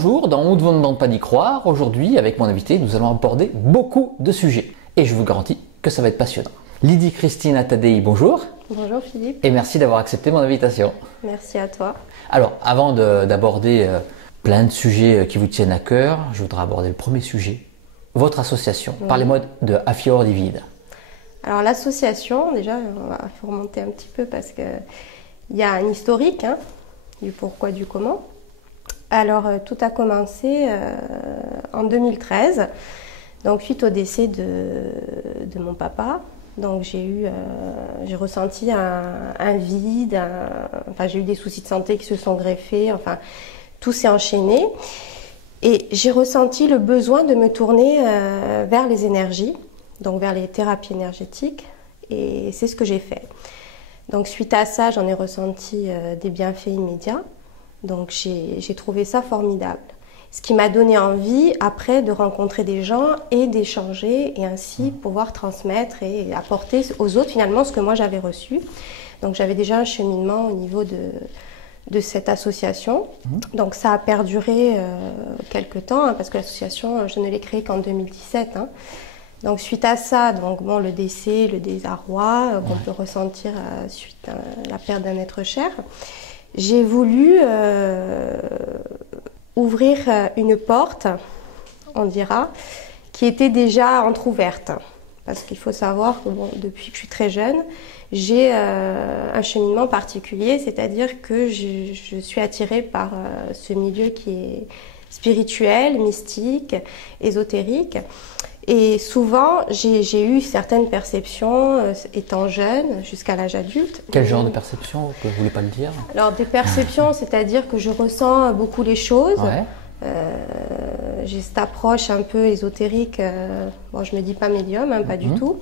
Bonjour, dans On ne vous demande pas d'y croire. Aujourd'hui, avec mon invité, nous allons aborder beaucoup de sujets. Et je vous garantis que ça va être passionnant. Lydie Christine Tadei, bonjour. Bonjour Philippe. Et merci d'avoir accepté mon invitation. Merci à toi. Alors, avant d'aborder plein de sujets qui vous tiennent à cœur, je voudrais aborder le premier sujet. Votre association. Oui. Parlez-moi de A Fior di Vide. Alors l'association, déjà, on va remonter un petit peu parce qu'il y a un historique du pourquoi, du comment. Alors tout a commencé en 2013, donc suite au décès de mon papa. Donc j'ai ressenti un vide, j'ai eu des soucis de santé qui se sont greffés, tout s'est enchaîné. Et j'ai ressenti le besoin de me tourner vers les énergies, donc vers les thérapies énergétiques, et c'est ce que j'ai fait. Donc suite à ça, j'en ai ressenti des bienfaits immédiats, donc j'ai trouvé ça formidable. Ce qui m'a donné envie après de rencontrer des gens et d'échanger et ainsi pouvoir transmettre et apporter aux autres finalement ce que moi j'avais reçu. Donc j'avais déjà un cheminement au niveau de cette association. Donc ça a perduré quelques temps parce que l'association, je ne l'ai créée qu'en 2017. Donc suite à ça, le décès, le désarroi qu'on peut ressentir suite à la perte d'un être cher, j'ai voulu ouvrir une porte, on dira, qui était déjà entrouverte. Parce qu'il faut savoir que depuis que je suis très jeune, j'ai un cheminement particulier, c'est-à-dire que je suis attirée par ce milieu qui est spirituel, mystique, ésotérique. Et souvent, j'ai eu certaines perceptions étant jeune, jusqu'à l'âge adulte. Quel genre de perception? Vous ne voulez pas le dire? Alors, des perceptions, c'est-à-dire que je ressens beaucoup les choses. Ouais. J'ai cette approche un peu ésotérique. Je ne me dis pas médium, pas du tout.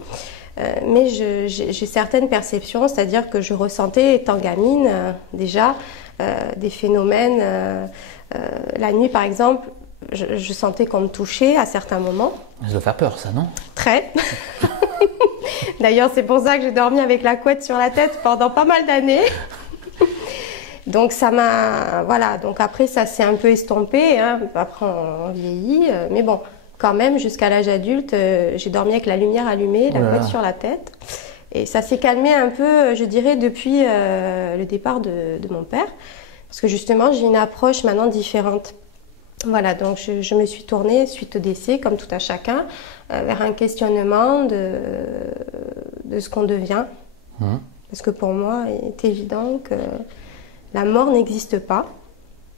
Mais j'ai certaines perceptions, c'est-à-dire que je ressentais, étant gamine, déjà, des phénomènes. La nuit, par exemple, je sentais qu'on me touchait à certains moments. Ça doit faire peur, ça, non? Très. D'ailleurs, c'est pour ça que j'ai dormi avec la couette sur la tête pendant pas mal d'années. Donc ça m'a... Voilà, donc après ça s'est un peu estompé, après on vieillit, mais bon, quand même, jusqu'à l'âge adulte, j'ai dormi avec la lumière allumée, la couette sur la tête. Et ça s'est calmé un peu, je dirais, depuis le départ de mon père. Parce que justement, j'ai une approche maintenant différente. Voilà, donc je me suis tournée suite au décès, comme tout à chacun, vers un questionnement de ce qu'on devient. Parce que pour moi, il est évident que la mort n'existe pas.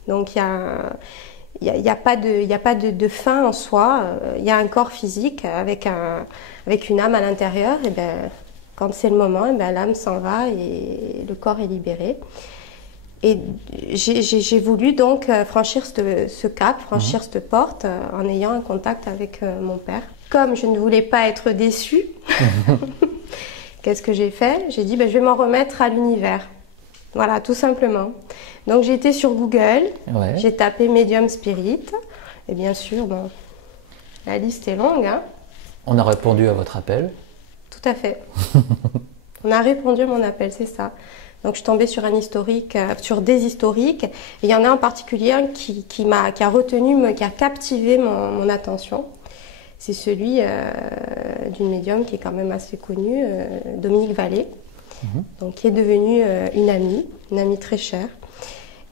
Donc il n'y a pas de fin en soi. Il y a un corps physique avec une âme à l'intérieur. Et quand c'est le moment, l'âme s'en va et le corps est libéré. Et j'ai voulu donc franchir ce cap, franchir cette porte en ayant un contact avec mon père. Comme je ne voulais pas être déçue, qu'est-ce que j'ai fait? J'ai dit je vais m'en remettre à l'univers. Voilà, tout simplement. Donc j'ai été sur Google, j'ai tapé Medium Spirit, et bien sûr, la liste est longue. On a répondu à votre appel. Tout à fait. On a répondu à mon appel, c'est ça. Donc je suis tombée sur un historique, sur des historiques, et il y en a en particulier un qui a retenu, qui a captivé mon attention. C'est celui d'une médium qui est quand même assez connue, Dominique Vallée, donc qui est devenue une amie très chère.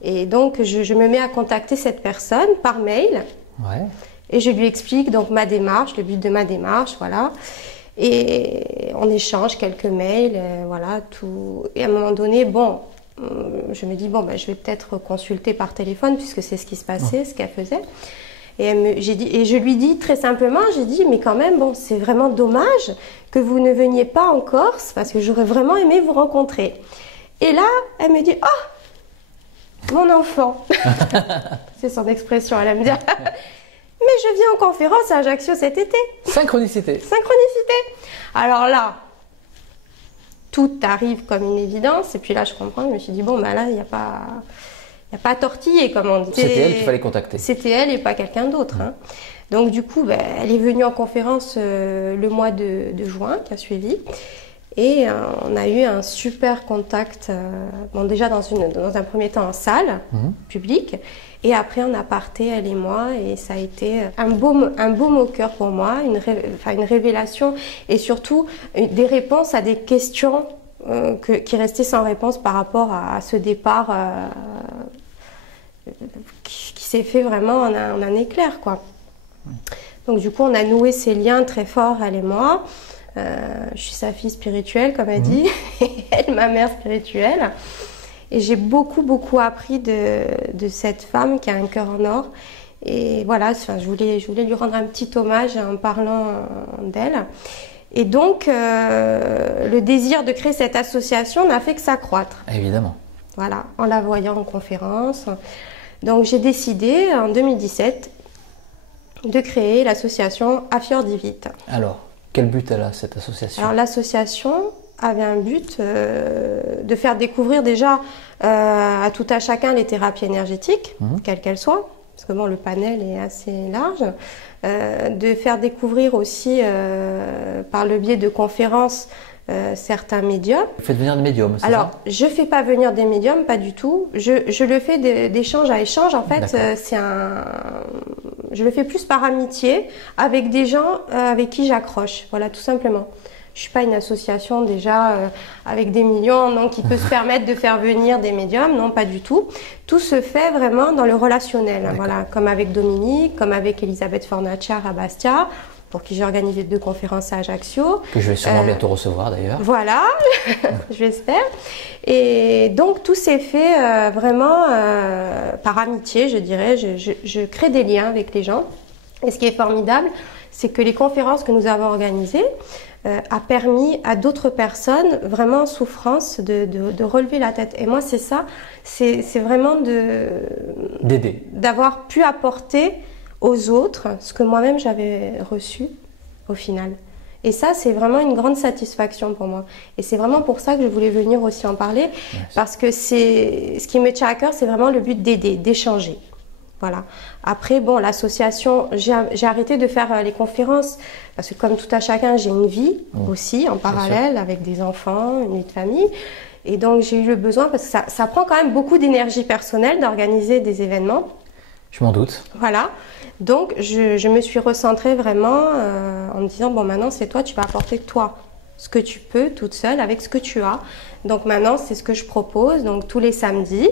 Et donc je me mets à contacter cette personne par mail, et je lui explique donc ma démarche, le but de ma démarche, voilà. Et on échange quelques mails, tout. Et à un moment donné, je me dis, je vais peut-être consulter par téléphone, puisque c'est ce qui se passait, ce qu'elle faisait. Et je lui dis très simplement, j'ai dit, mais quand même, c'est vraiment dommage que vous ne veniez pas en Corse, parce que j'aurais vraiment aimé vous rencontrer. Et là, elle me dit, oh, mon enfant. C'est son expression, elle aime dire. Mais je viens en conférence à Ajaccio cet été. Synchronicité. Synchronicité. Alors là, tout arrive comme une évidence. Et puis là, je comprends. Je me suis dit, là, il n'y a pas à tortiller, comme on dit. C'était elle qu'il fallait contacter. C'était elle et pas quelqu'un d'autre. Donc du coup, elle est venue en conférence le mois de juin qui a suivi. Et on a eu un super contact, bon, déjà dans un premier temps en salle publique, et après en aparté, elle et moi, et ça a été un baume au cœur pour moi, une révélation, et surtout des réponses à des questions qui restaient sans réponse par rapport à ce départ qui s'est fait vraiment en un éclair, quoi. Donc du coup, on a noué ces liens très forts, elle et moi. Je suis sa fille spirituelle, comme elle dit, et elle, ma mère spirituelle. Et j'ai beaucoup appris de cette femme qui a un cœur en or. Et voilà, je voulais lui rendre un petit hommage en parlant d'elle. Et donc, le désir de créer cette association n'a fait que s'accroître. Évidemment. Voilà, en la voyant en conférence. Donc, j'ai décidé, en 2017, de créer l'association Affiordivit. Alors, quel but elle a, cette association? Alors, l'association avait un but de faire découvrir déjà à tout à chacun les thérapies énergétiques, quelles qu'elles soient, parce que bon, le panel est assez large, de faire découvrir aussi par le biais de conférences certains médiums. Vous faites venir des médiums, c'est ça? Alors, je ne fais pas venir des médiums, pas du tout. Je le fais d'échange à échange. En fait, je le fais plus par amitié avec des gens avec qui j'accroche. Voilà, tout simplement. Je ne suis pas une association déjà avec des millions, non, qui peut se permettre de faire venir des médiums, non, pas du tout. Tout se fait vraiment dans le relationnel, voilà, comme avec Dominique, comme avec Elisabeth Fornaciar à Bastia, pour qui j'ai organisé 2 conférences à Ajaccio. Que je vais sûrement bientôt recevoir d'ailleurs. Voilà, je l'espère. Et donc tout s'est fait vraiment par amitié, je dirais. Je crée des liens avec les gens. Et ce qui est formidable, c'est que les conférences que nous avons organisées a permis à d'autres personnes vraiment en souffrance de relever la tête. Et moi, c'est ça, c'est vraiment d'aider, d'avoir pu apporter aux autres ce que moi-même j'avais reçu au final. Et ça, c'est vraiment une grande satisfaction pour moi. Et c'est vraiment pour ça que je voulais venir aussi en parler, parce que ce qui me tient à cœur, c'est vraiment le but d'aider, d'échanger. Voilà. Après, bon, l'association, j'ai arrêté de faire les conférences parce que comme tout à chacun, j'ai une vie aussi en parallèle avec des enfants, une vie de famille. Et donc, j'ai eu le besoin, parce que ça prend quand même beaucoup d'énergie personnelle d'organiser des événements. Je m'en doute. Voilà. Donc, je me suis recentrée vraiment en me disant, bon, maintenant, c'est toi, tu vas apporter toi ce que tu peux toute seule avec ce que tu as. Donc, maintenant, c'est ce que je propose. Donc, tous les samedis,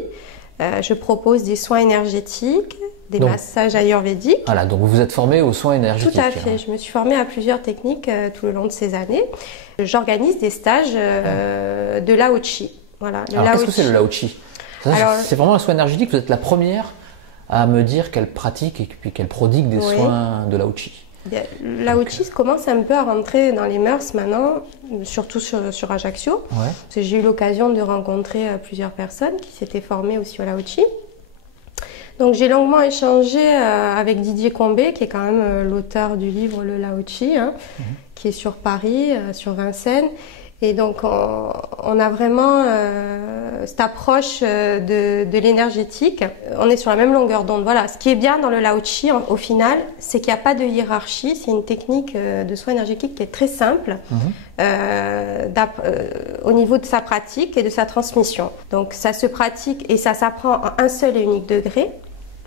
je propose des soins énergétiques, des massages ayurvédiques. Voilà, donc vous vous êtes formé aux soins énergétiques. Tout à fait, je me suis formée à plusieurs techniques tout le long de ces années. J'organise des stages de Lao Chi. Voilà, alors qu'est-ce que c'est le Lao Chi? C'est vraiment un soin énergétique, vous êtes la première à me dire qu'elle pratique et puis qu'elle prodigue des soins de Lao Chi. Lao Chi commence un peu à rentrer dans les mœurs maintenant, surtout sur Ajaccio. Parce que j'ai eu l'occasion de rencontrer plusieurs personnes qui s'étaient formées aussi au Lao Chi. Donc j'ai longuement échangé avec Didier Combé, qui est quand même l'auteur du livre Le Lao Chi, qui est sur Paris, sur Vincennes. Et donc on a vraiment cette approche de l'énergétique. On est sur la même longueur d'onde. Voilà. Ce qui est bien dans le Lao Chi, au final, c'est qu'il n'y a pas de hiérarchie. C'est une technique de soin énergétique qui est très simple au niveau de sa pratique et de sa transmission. Donc ça se pratique et ça s'apprend en un seul et unique degré.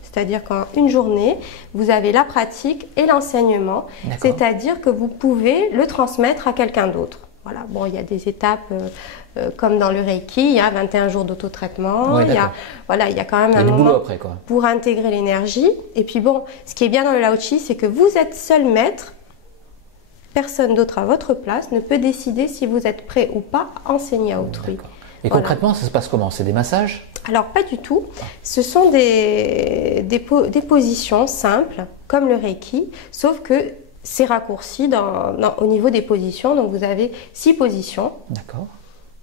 C'est-à-dire qu'en une journée, vous avez la pratique et l'enseignement. C'est-à-dire que vous pouvez le transmettre à quelqu'un d'autre. Voilà. Bon, il y a des étapes comme dans le Reiki, il y a 21 jours d'autotraitement, il y a quand même un moment après, quoi, pour intégrer l'énergie. Et puis bon, ce qui est bien dans le Lao Chi, c'est que vous êtes seul maître, personne d'autre à votre place ne peut décider si vous êtes prêt ou pas à enseigner à autrui. Et concrètement, ça se passe comment? C'est des massages? Alors pas du tout, ce sont des positions simples, comme le Reiki, sauf que c'est raccourci au niveau des positions. Donc vous avez 6 positions. D'accord.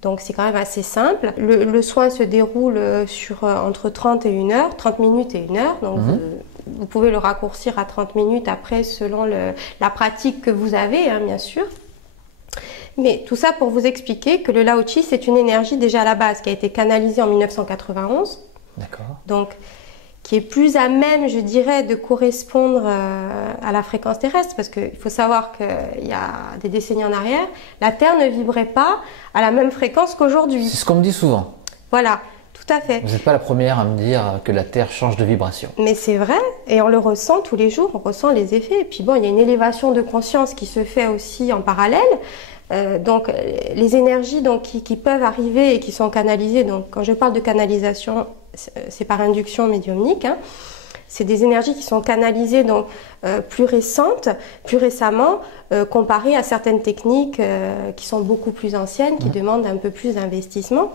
Donc c'est quand même assez simple. Le soin se déroule sur entre 30 et 1 heure, 30 minutes et 1 heure. Donc vous pouvez le raccourcir à 30 minutes après selon la pratique que vous avez, bien sûr. Mais tout ça pour vous expliquer que le Lao Chi, c'est une énergie déjà à la base qui a été canalisée en 1991. D'accord. Donc qui est plus à même, je dirais, de correspondre à la fréquence terrestre, parce qu'il faut savoir qu'il y a des décennies en arrière, la Terre ne vibrait pas à la même fréquence qu'aujourd'hui. C'est ce qu'on me dit souvent. Voilà, tout à fait. Vous n'êtes pas la première à me dire que la Terre change de vibration. Mais c'est vrai, et on le ressent tous les jours, on ressent les effets. Et puis bon, il y a une élévation de conscience qui se fait aussi en parallèle. Donc les énergies donc, qui peuvent arriver et qui sont canalisées, donc quand je parle de canalisation, c'est par induction médiumnique, hein, c'est des énergies qui sont canalisées donc, plus récemment, comparées à certaines techniques qui sont beaucoup plus anciennes, qui demandent un peu plus d'investissement,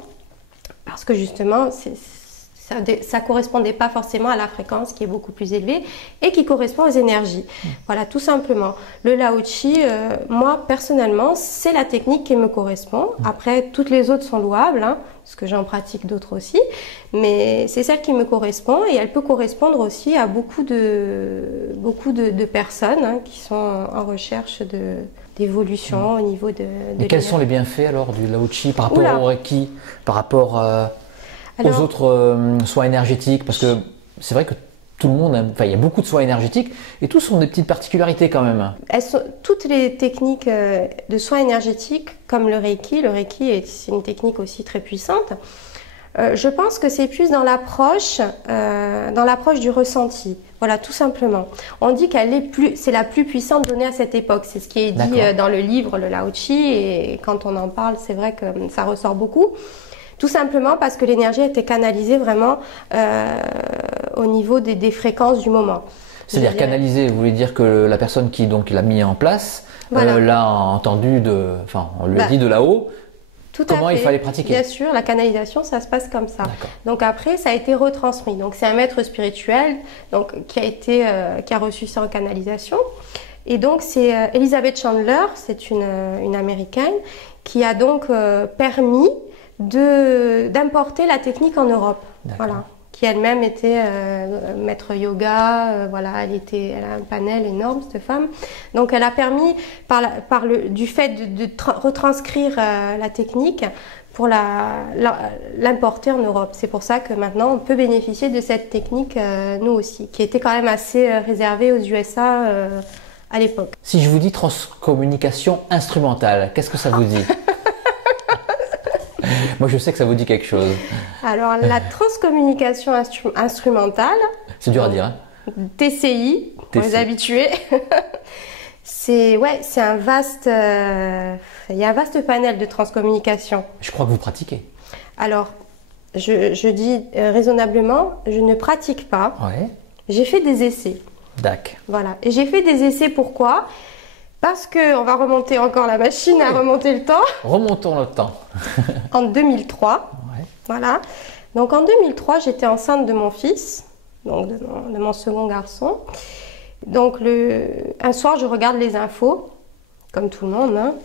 parce que justement ça ne correspondait pas forcément à la fréquence qui est beaucoup plus élevée et qui correspond aux énergies. Voilà, tout simplement. Le Lao-Chi, moi, personnellement, c'est la technique qui me correspond. Après, toutes les autres sont louables, hein, parce que j'en pratique d'autres aussi, mais c'est celle qui me correspond et elle peut correspondre aussi à beaucoup de personnes hein, qui sont en recherche d'évolution au niveau de Mais quels sont les bienfaits alors du Lao-Chi par rapport au Reiki, par rapport aux autres soins énergétiques, parce que c'est vrai que tout le monde, il y a beaucoup de soins énergétiques et tous ont des petites particularités quand même. Toutes les techniques de soins énergétiques, comme le Reiki c'est une technique aussi très puissante. Je pense que c'est plus dans l'approche du ressenti. Voilà, tout simplement. On dit c'est la plus puissante donnée à cette époque. C'est ce qui est dit dans le livre, le Lao-Chi, et quand on en parle, c'est vrai que ça ressort beaucoup. Tout simplement parce que l'énergie était canalisée vraiment au niveau des fréquences du moment. C'est-à-dire canalisée, vous voulez dire que la personne qui donc l'a mis en place, voilà. L'a entendu on lui a dit de là-haut comment il fallait pratiquer. Bien sûr, la canalisation, ça se passe comme ça. Donc après, ça a été retransmis. Donc c'est un maître spirituel qui a reçu ça en canalisation. Et donc c'est Elizabeth Chandler, c'est une américaine, qui a donc permis d'importer la technique en Europe, voilà, qui elle-même était maître yoga, voilà, elle a un panel énorme cette femme, donc elle a permis du fait de retranscrire la technique pour l'importer en Europe. C'est pour ça que maintenant on peut bénéficier de cette technique nous aussi, qui était quand même assez réservée aux USA à l'époque. Si je vous dis transcommunication instrumentale, qu'est-ce que ça vous dit? Moi, je sais que ça vous dit quelque chose. Alors, la transcommunication instrumentale... C'est dur à dire, hein? TCI, pour les habitués. C'est un vaste... il y a un vaste panel de transcommunication. Je crois que vous pratiquez. Alors, je dis raisonnablement, je ne pratique pas. Ouais. J'ai fait des essais. D'accord. Voilà. Et j'ai fait des essais, pourquoi ? Parce qu'on va remonter encore la machine à remonter le temps. Remontons le temps. En 2003. Ouais. Voilà. Donc en 2003, j'étais enceinte de mon fils, donc de mon second garçon. Donc un soir, je regarde les infos, comme tout le monde, hein,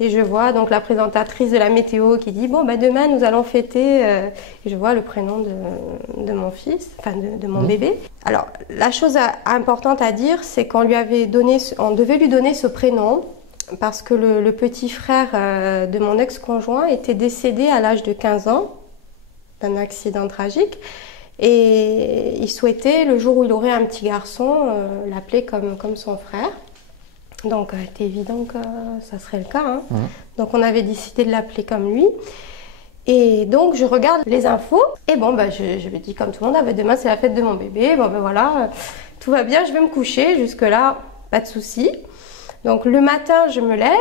et je vois donc la présentatrice de la météo qui dit « Bon, demain, nous allons fêter… et je vois le prénom de mon fils, enfin de mon bébé. Alors, la chose importante à dire, c'est qu'on devait lui donner ce prénom parce que le petit frère de mon ex-conjoint était décédé à l'âge de 15 ans d'un accident tragique. Et il souhaitait, le jour où il aurait un petit garçon, l'appeler comme son frère. Donc, c'était évident que ça serait le cas. Hein. Donc, on avait décidé de l'appeler comme lui. Et donc, je regarde les infos. Et bon, je me dis, comme tout le monde, demain, c'est la fête de mon bébé. Bon, voilà, tout va bien, je vais me coucher. Jusque-là, pas de souci. Donc, le matin, je me lève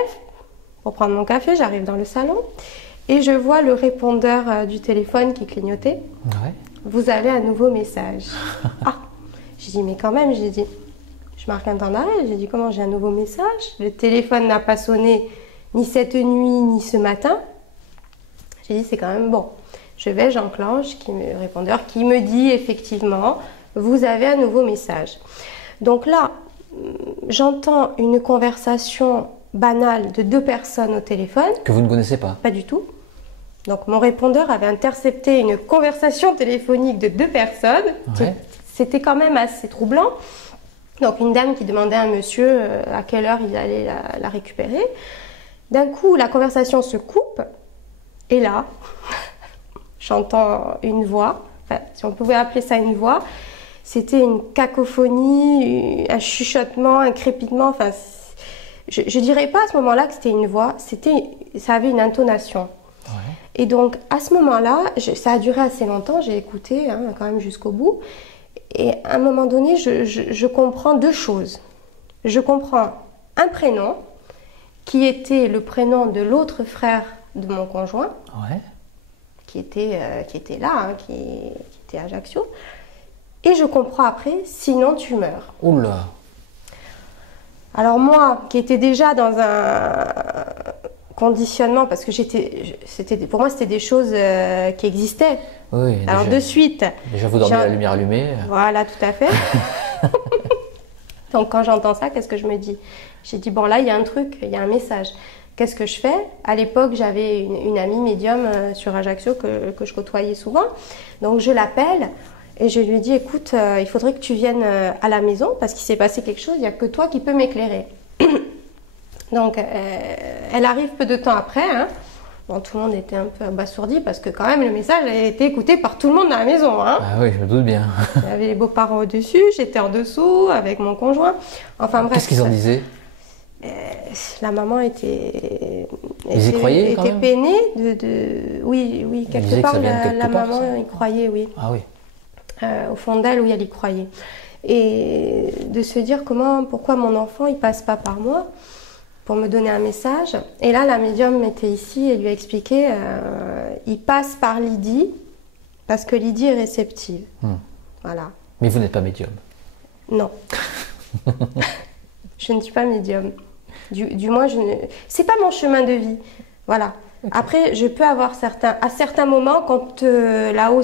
pour prendre mon café. J'arrive dans le salon. Et je vois le répondeur du téléphone qui clignotait. Ouais. Vous avez un nouveau message. Ah, j'ai dit, mais quand même, j'ai dit... Je marque un temps d'arrêt, j'ai dit comment j'ai un nouveau message. Le téléphone n'a pas sonné ni cette nuit ni ce matin. J'ai dit c'est quand même bon. J'enclenche le répondeur qui me dit effectivement vous avez un nouveau message. Donc là, j'entends une conversation banale de deux personnes au téléphone. Que vous ne connaissez pas? Pas du tout. Donc mon répondeur avait intercepté une conversation téléphonique de deux personnes. Ouais. C'était quand même assez troublant. Donc une dame qui demandait à un monsieur à quelle heure il allait la récupérer. D'un coup, la conversation se coupe. Et là, j'entends une voix, enfin, si on pouvait appeler ça une voix, c'était une cacophonie, un chuchotement, un crépitement. Enfin, je dirais pas à ce moment-là que c'était une voix, ça avait une intonation. Ouais. Et donc, à ce moment-là, ça a duré assez longtemps, j'ai écouté hein, quand même jusqu'au bout. Et à un moment donné, je comprends deux choses. Je comprends un prénom, qui était le prénom de l'autre frère de mon conjoint, Ouais. qui était là, hein, qui était à Ajaccio. Et je comprends après, sinon tu meurs. Oula. Alors moi, qui étais déjà dans un conditionnement, parce que pour moi, c'était des choses qui existaient. Oui, Alors déjà, de suite. déjà vous dormez la lumière allumée. Voilà, tout à fait. Donc quand j'entends ça, qu'est-ce que je me dis? J'ai dit, bon là, il y a un truc, il y a un message. Qu'est-ce que je fais? À l'époque, j'avais une amie médium sur Ajaccio que je côtoyais souvent. Donc je l'appelle et je lui dis, écoute, il faudrait que tu viennes à la maison parce qu'il s'est passé quelque chose, il n'y a que toi qui peux m'éclairer. Donc elle arrive peu de temps après. Hein. Bon, tout le monde était un peu abasourdi parce que quand même le message a été écouté par tout le monde dans la maison. Hein. Ah oui, je me doute bien. J'avais les beaux-parents au-dessus, j'étais en dessous avec mon conjoint. Enfin bref. Qu'est-ce qu'ils en disaient? La maman était peinée oui, quelque part la maman y croyait, oui. Ah oui. Au fond d'elle, oui, elle y croyait. Et de se dire pourquoi mon enfant, il passe pas par moi pour me donner un message. Et là, la médium était ici et lui a expliqué, il passe par Lydie parce que Lydie est réceptive. Voilà. Mais vous n'êtes pas médium? Non. Je ne suis pas médium. Du moins, c'est pas mon chemin de vie. Voilà. Okay. Après, je peux avoir à certains moments, quand là-haut,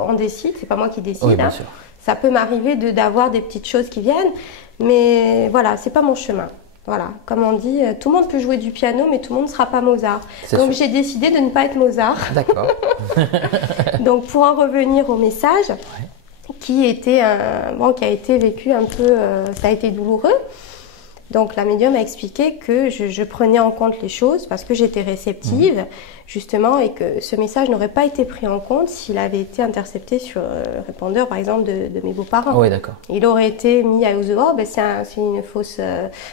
on décide, c'est pas moi qui décide. Oui, bien sûr. Ça peut m'arriver d'avoir des petites choses qui viennent, mais voilà, c'est pas mon chemin. Voilà, comme on dit, tout le monde peut jouer du piano, mais tout le monde ne sera pas Mozart. Donc j'ai décidé de ne pas être Mozart. D'accord. Donc pour en revenir au message, qui a été vécu un peu, ça a été douloureux. Donc la médium a expliqué que je prenais en compte les choses parce que j'étais réceptive, justement, et que ce message n'aurait pas été pris en compte s'il avait été intercepté sur le répondeur, par exemple, de mes beaux-parents. Oui, d'accord. Il aurait été mis à dehors, c'est une fausse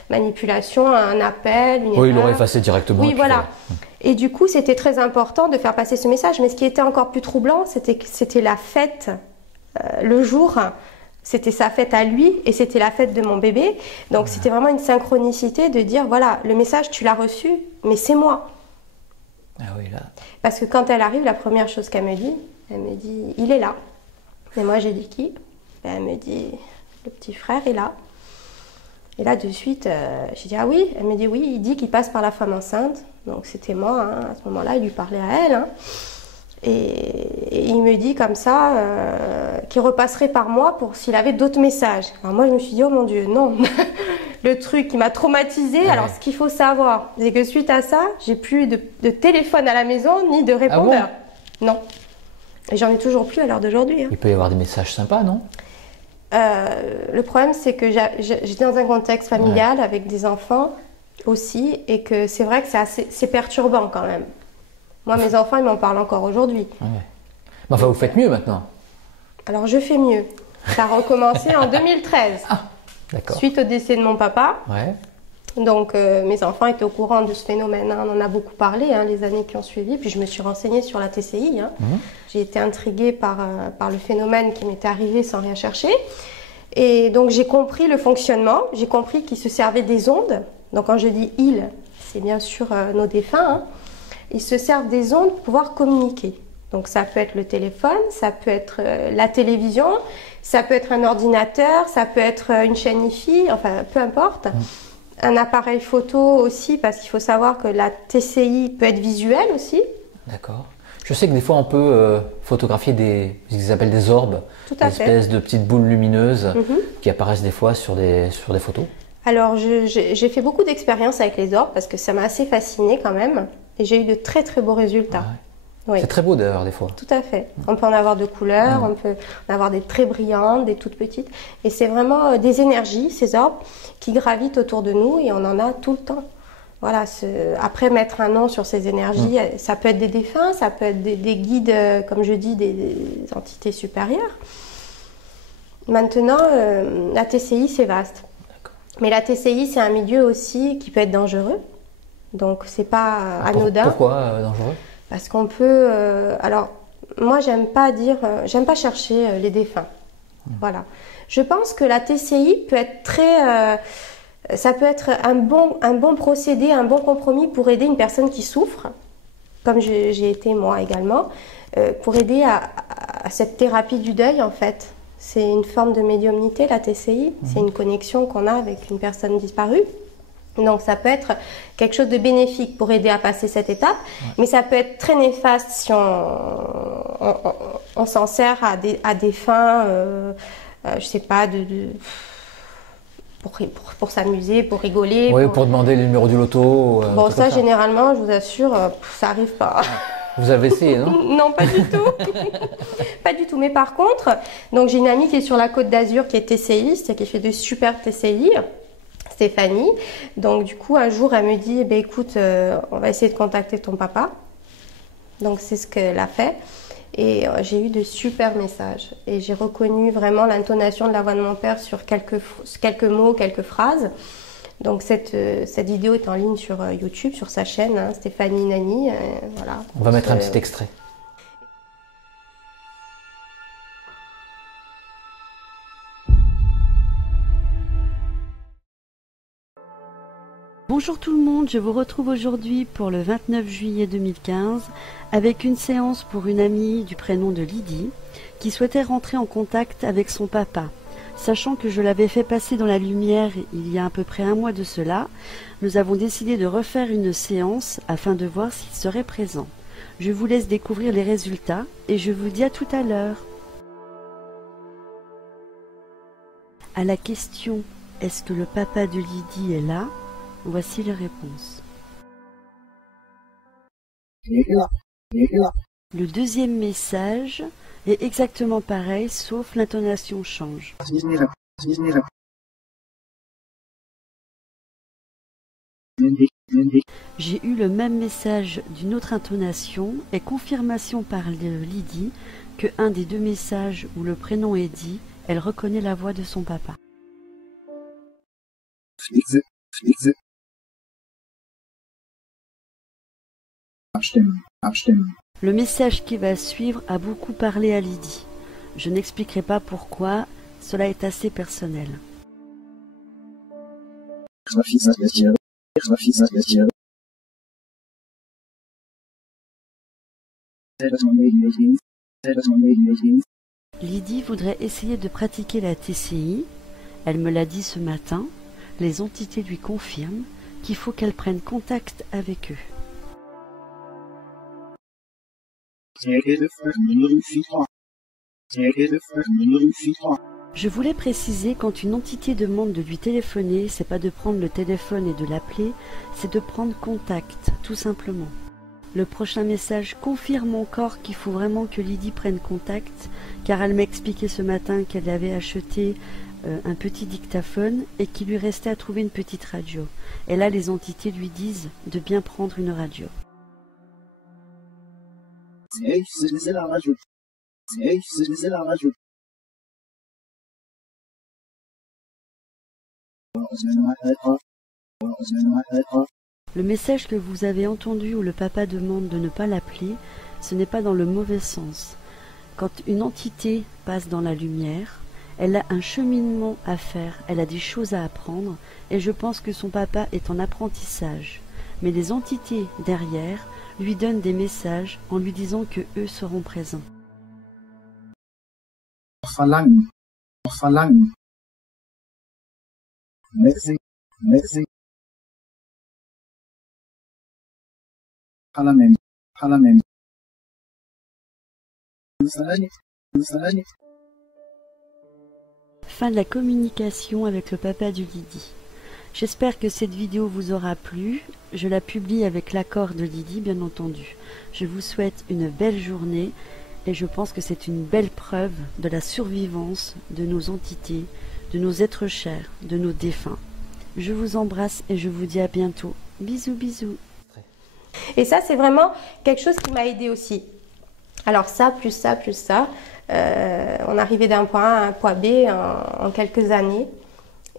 manipulation, un appel, une erreur. Oui, il l'aurait effacé directement. Oui, voilà. Et du coup, c'était très important de faire passer ce message. Mais ce qui était encore plus troublant, c'était que c'était la fête, le jour. C'était sa fête à lui et c'était la fête de mon bébé. Donc c'était vraiment une synchronicité de dire, voilà, le message, tu l'as reçu, mais c'est moi. Ah oui, là. Parce que quand elle arrive, la première chose qu'elle me dit, il est là. Et moi, j'ai dit qui? Elle me dit, le petit frère est là. Et là, de suite, j'ai dit, ah oui? Elle me dit, oui, il dit qu'il passe par la femme enceinte. Donc c'était moi, hein. À ce moment-là, il lui parlait à elle. Hein. Et il me dit comme ça qu'il repasserait par moi pour s'il avait d'autres messages. Alors moi je me suis dit, oh mon Dieu, non. Le truc qui m'a traumatisée. Ouais. Alors ce qu'il faut savoir, c'est que suite à ça, j'ai plus de téléphone à la maison ni de répondeur. Ah bon? Non. Et j'en ai toujours plus à l'heure d'aujourd'hui. Hein. Il peut y avoir des messages sympas, non? Le problème c'est que j'étais dans un contexte familial avec des enfants aussi et que c'est vrai que c'est perturbant quand même. Moi, mes enfants, ils m'en parlent encore aujourd'hui. Ouais. Mais enfin, vous faites mieux maintenant. Alors, je fais mieux. Ça a recommencé en 2013. Ah, d'accord. Suite au décès de mon papa. Ouais. Donc, mes enfants étaient au courant de ce phénomène. Hein. On en a beaucoup parlé les années qui ont suivi. Puis, je me suis renseignée sur la TCI. Hein. J'ai été intriguée par le phénomène qui m'était arrivé sans rien chercher. Et donc, j'ai compris le fonctionnement. J'ai compris qu'ils se servaient des ondes. Donc, quand je dis « ils », c'est bien sûr nos défunts. Hein. Ils se servent des ondes pour pouvoir communiquer. Donc ça peut être le téléphone, ça peut être la télévision, ça peut être un ordinateur, ça peut être une chaîne IFI, enfin peu importe. Un appareil photo aussi, parce qu'il faut savoir que la TCI peut être visuelle aussi. D'accord. Je sais que des fois on peut photographier ce qu'ils appellent des orbes, des espèces de petites boules lumineuses qui apparaissent des fois sur des photos. Alors j'ai fait beaucoup d'expériences avec les orbes parce que ça m'a assez fascinée quand même. Et j'ai eu de très très beaux résultats. Ah ouais. Oui. C'est très beau d'ailleurs des fois. Tout à fait. On peut en avoir de couleurs, on peut en avoir des très brillantes, des toutes petites. Et c'est vraiment des énergies, ces orbes, qui gravitent autour de nous et on en a tout le temps. Voilà. Après, mettre un nom sur ces énergies, ça peut être des défunts, ça peut être des guides, comme je dis, des entités supérieures. Maintenant, la TCI, c'est vaste. Mais la TCI, c'est un milieu aussi qui peut être dangereux. Donc, c'est pas anodin. Pourquoi dangereux? Parce qu'on peut... alors, moi, j'aime pas chercher les défunts. Voilà. Je pense que la TCI peut être ça peut être un bon procédé, un bon compromis pour aider une personne qui souffre, comme j'ai été moi également, pour aider à cette thérapie du deuil, en fait. C'est une forme de médiumnité, la TCI. C'est une connexion qu'on a avec une personne disparue. Donc ça peut être quelque chose de bénéfique pour aider à passer cette étape, mais ça peut être très néfaste si on s'en sert à des fins, je sais pas, pour s'amuser, pour rigoler. Oui, pour demander le numéro du loto. Bon, ça généralement, je vous assure, ça arrive pas. Vous avez essayé, non? Non, pas du tout. Pas du tout. Mais par contre, donc j'ai une amie qui est sur la Côte d'Azur, qui est TCIiste, qui fait de super TCI. Stéphanie. Donc du coup, un jour, elle me dit, écoute, on va essayer de contacter ton papa. Donc c'est ce qu'elle a fait. Et j'ai eu de super messages. Et j'ai reconnu vraiment l'intonation de la voix de mon père sur quelques mots, quelques phrases. Donc cette vidéo est en ligne sur YouTube, sur sa chaîne, hein, Stéphanie Nani. Voilà. On va mettre un petit extrait. Bonjour tout le monde, je vous retrouve aujourd'hui pour le 29 juillet 2015 avec une séance pour une amie du prénom de Lydie qui souhaitait rentrer en contact avec son papa. Sachant que je l'avais fait passer dans la lumière il y a à peu près un mois de cela, nous avons décidé de refaire une séance afin de voir s'il serait présent. Je vous laisse découvrir les résultats et je vous dis à tout à l'heure. À la question « Est-ce que le papa de Lydie est là ?», voici les réponses. Le deuxième message est exactement pareil, sauf l'intonation change. J'ai eu le même message d'une autre intonation et confirmation par Lydie que un des deux messages où le prénom est dit, elle reconnaît la voix de son papa. Le message qui va suivre a beaucoup parlé à Lydie. Je n'expliquerai pas pourquoi, cela est assez personnel. Lydie voudrait essayer de pratiquer la TCI. Elle me l'a dit ce matin. Les entités lui confirment qu'il faut qu'elle prenne contact avec eux. Je voulais préciser, quand une entité demande de lui téléphoner, c'est pas de prendre le téléphone et de l'appeler, c'est de prendre contact, tout simplement. Le prochain message confirme encore qu'il faut vraiment que Lydie prenne contact, car elle m'a expliqué ce matin qu'elle avait acheté un petit dictaphone et qu'il lui restait à trouver une petite radio. Et là, les entités lui disent de bien prendre une radio. Le message que vous avez entendu où le papa demande de ne pas l'appeler, ce n'est pas dans le mauvais sens. Quand une entité passe dans la lumière, elle a un cheminement à faire, elle a des choses à apprendre, et je pense que son papa est en apprentissage. Mais les entités derrière lui donnent des messages en lui disant que eux seront présents. Fin de la communication avec le papa de Lydie. J'espère que cette vidéo vous aura plu. Je la publie avec l'accord de Lydie, bien entendu. Je vous souhaite une belle journée et je pense que c'est une belle preuve de la survivance de nos entités, de nos êtres chers, de nos défunts. Je vous embrasse et je vous dis à bientôt. Bisous, bisous. Et ça, c'est vraiment quelque chose qui m'a aidé aussi. Alors ça, plus ça, plus ça, on arrivait d'un point A à un point B en quelques années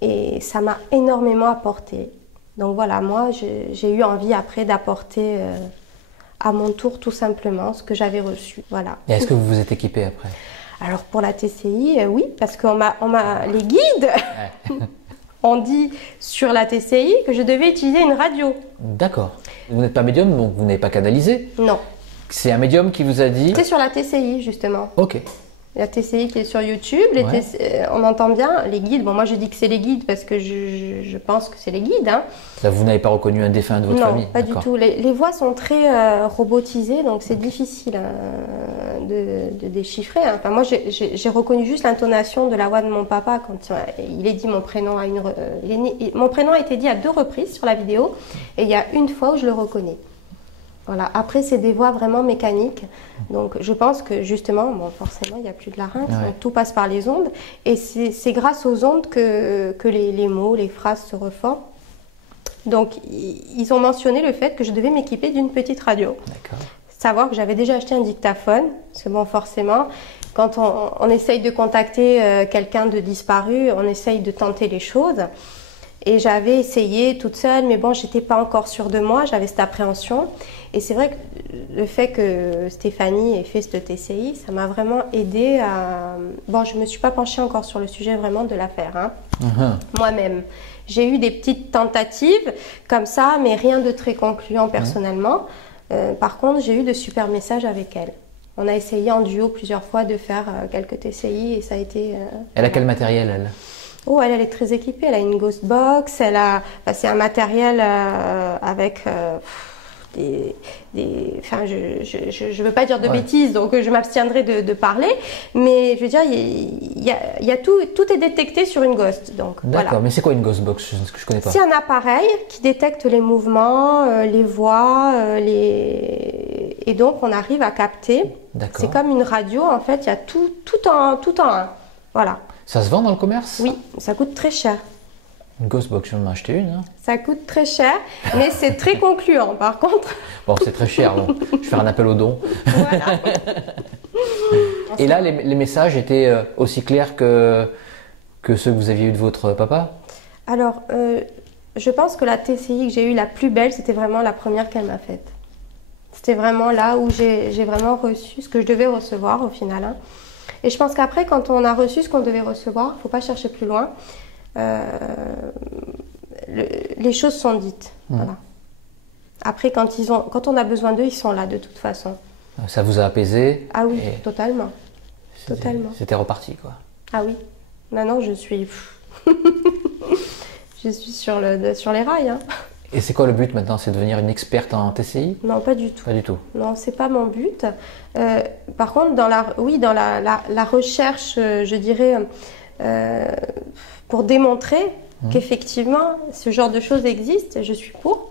et ça m'a énormément apporté. Donc voilà, moi j'ai eu envie après d'apporter à mon tour tout simplement ce que j'avais reçu. Voilà. Et est-ce que vous vous êtes équipé après? Alors pour la TCI, oui, parce qu'on m'a les guides ont dit sur la TCI que je devais utiliser une radio. D'accord. Vous n'êtes pas médium, donc vous n'avez pas canalisé? Non. C'est un médium qui vous a dit? C'est sur la TCI justement. Ok. La TCI qui est sur YouTube, on entend bien les guides. Bon, moi je dis que c'est les guides parce que je pense que c'est les guides. Hein. Là, vous n'avez pas reconnu un défunt de votre famille? Non, pas du tout. Les voix sont très robotisées, donc c'est difficile de déchiffrer. Hein. Enfin, moi j'ai reconnu juste l'intonation de la voix de mon papa quand il est dit mon prénom mon prénom a été dit à 2 reprises sur la vidéo et il y a une fois où je le reconnais. Voilà. Après, c'est des voix vraiment mécaniques. Donc, je pense que justement, bon, forcément, il n'y a plus de larynx, donc tout passe par les ondes. Et c'est grâce aux ondes que les mots, les phrases se reforment. Donc, ils ont mentionné le fait que je devais m'équiper d'une petite radio. D'accord. Savoir que j'avais déjà acheté un dictaphone, parce que bon, forcément, quand on essaye de contacter quelqu'un de disparu, on essaye de tenter les choses. Et j'avais essayé toute seule, mais bon, j'étais pas encore sûre de moi, j'avais cette appréhension. Et c'est vrai que le fait que Stéphanie ait fait cette TCI, ça m'a vraiment aidée à... Bon, je me suis pas penchée encore sur le sujet vraiment de la faire, hein. Moi-même. J'ai eu des petites tentatives comme ça, mais rien de très concluant personnellement. Par contre, j'ai eu de super messages avec elle. On a essayé en duo plusieurs fois de faire quelques TCI et ça a été... Elle a quel matériel, elle? Oh, elle est très équipée. Elle a une ghost box. Elle a, c'est un matériel avec enfin, je veux pas dire de bêtises, donc je m'abstiendrai de parler. Mais je veux dire, il y a tout est détecté sur une ghost. Donc d'accord. voilà. Mais c'est quoi une ghost box? Je connais pas. C'est un appareil qui détecte les mouvements, les voix, et donc on arrive à capter. C'est comme une radio. En fait, il y a tout en un. Voilà. Ça se vend dans le commerce? Oui, ça coûte très cher. Une Ghostbox, je vais m'en acheter une. Hein. Ça coûte très cher, mais c'est très concluant par contre. Bon, c'est très cher, bon. Je vais faire un appel aux dons. Voilà. Et là, les messages étaient aussi clairs que ceux que vous aviez eu de votre papa? Alors, je pense que la TCI que j'ai eue la plus belle, c'était vraiment la première qu'elle m'a faite. C'était vraiment là où j'ai vraiment reçu ce que je devais recevoir au final. Hein. Et je pense qu'après, quand on a reçu ce qu'on devait recevoir, il ne faut pas chercher plus loin. Les choses sont dites. Voilà. Après, quand on a besoin d'eux, ils sont là de toute façon. Ça vous a apaisé? Ah oui, totalement. C'était reparti, quoi. Ah oui. Maintenant, je suis... je suis sur les rails. Hein. Et c'est quoi le but maintenant? C'est de devenir une experte en TCI? Non, pas du tout. Pas du tout. Non, c'est pas mon but. Par contre, dans la recherche, je dirais, pour démontrer qu'effectivement, ce genre de choses existe, je suis pour.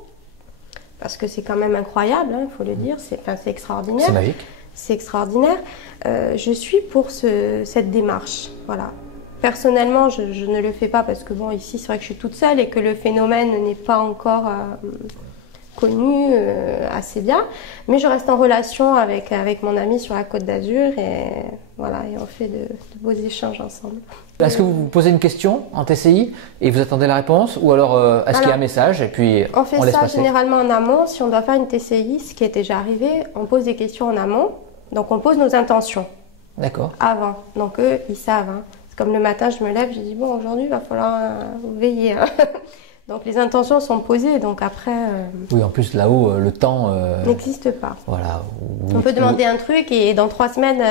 Parce que c'est quand même incroyable, il faut le dire. C'est extraordinaire. C'est magique. C'est extraordinaire. Je suis pour cette démarche. Voilà. Personnellement, je ne le fais pas parce que bon, ici, c'est vrai que je suis toute seule et que le phénomène n'est pas encore connu assez bien. Mais je reste en relation avec mon ami sur la Côte d'Azur et voilà, et on fait de beaux échanges ensemble. Est-ce que vous vous posez une question en TCI et vous attendez la réponse ou alors est-ce qu'il y a un message et puis on fait laisse ça passer? Généralement en amont. Si on doit faire une TCI, ce qui est déjà arrivé, on pose des questions en amont. Donc on pose nos intentions. D'accord. Avant. Donc eux, ils savent. Hein. Comme le matin, je me lève, je dis bon, aujourd'hui, il va falloir veiller. Hein. Donc les intentions sont posées, donc après... Oui, en plus là-haut, le temps... n'existe pas. Voilà. On peut demander un truc et dans 3 semaines,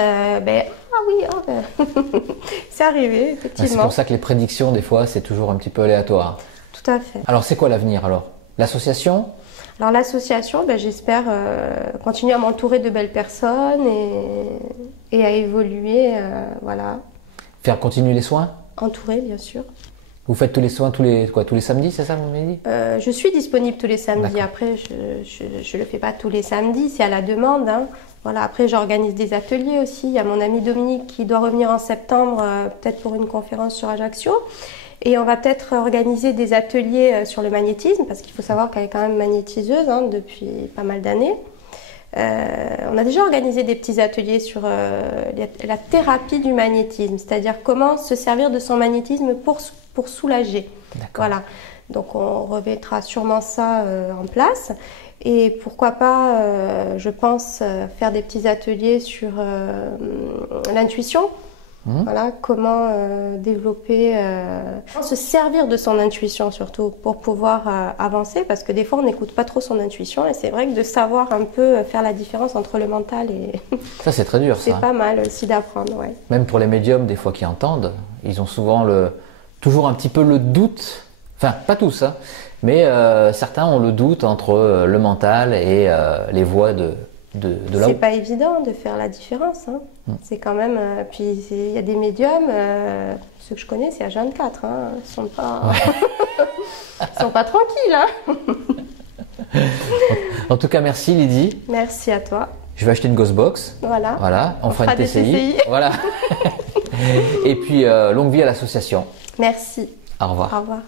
c'est arrivé, effectivement. C'est pour ça que les prédictions, des fois, c'est toujours un petit peu aléatoire. Tout à fait. Alors c'est quoi l'avenir alors? L'association? Alors l'association, j'espère continuer à m'entourer de belles personnes et à évoluer, voilà. Faire continuer les soins? Entourer, bien sûr. Vous faites tous les soins tous les samedis, c'est ça, vous m'avez dit? Je suis disponible tous les samedis. Après, je le fais pas tous les samedis, c'est à la demande. Hein. Voilà. Après, j'organise des ateliers aussi. Il y a mon ami Dominique qui doit revenir en septembre, peut-être pour une conférence sur Ajaccio. Et on va peut-être organiser des ateliers sur le magnétisme, parce qu'il faut savoir qu'elle est quand même magnétiseuse depuis pas mal d'années. On a déjà organisé des petits ateliers sur la thérapie du magnétisme, c'est-à-dire comment se servir de son magnétisme pour soulager. Voilà. Donc on remettra sûrement ça en place. Et pourquoi pas, je pense, faire des petits ateliers sur l'intuition. Voilà, comment développer, se servir de son intuition surtout pour pouvoir avancer, parce que des fois on n'écoute pas trop son intuition, et c'est vrai que de savoir un peu faire la différence entre le mental et... Ça c'est très dur, ça. C'est pas mal aussi d'apprendre, ouais. Même pour les médiums, des fois qui entendent, ils ont souvent toujours un petit peu le doute, enfin pas tous, hein, mais certains ont le doute entre le mental et les voix de là-haut. C'est pas évident de faire la différence, hein. C'est quand même... puis il y a des médiums, ceux que je connais, c'est H24, hein. Ils sont pas... Ils sont pas tranquilles, hein. En tout cas, merci Lydie. Merci à toi. Je vais acheter une Ghostbox. Voilà. On fera une TCI. Voilà. Et puis, longue vie à l'association. Merci. Au revoir. Au revoir.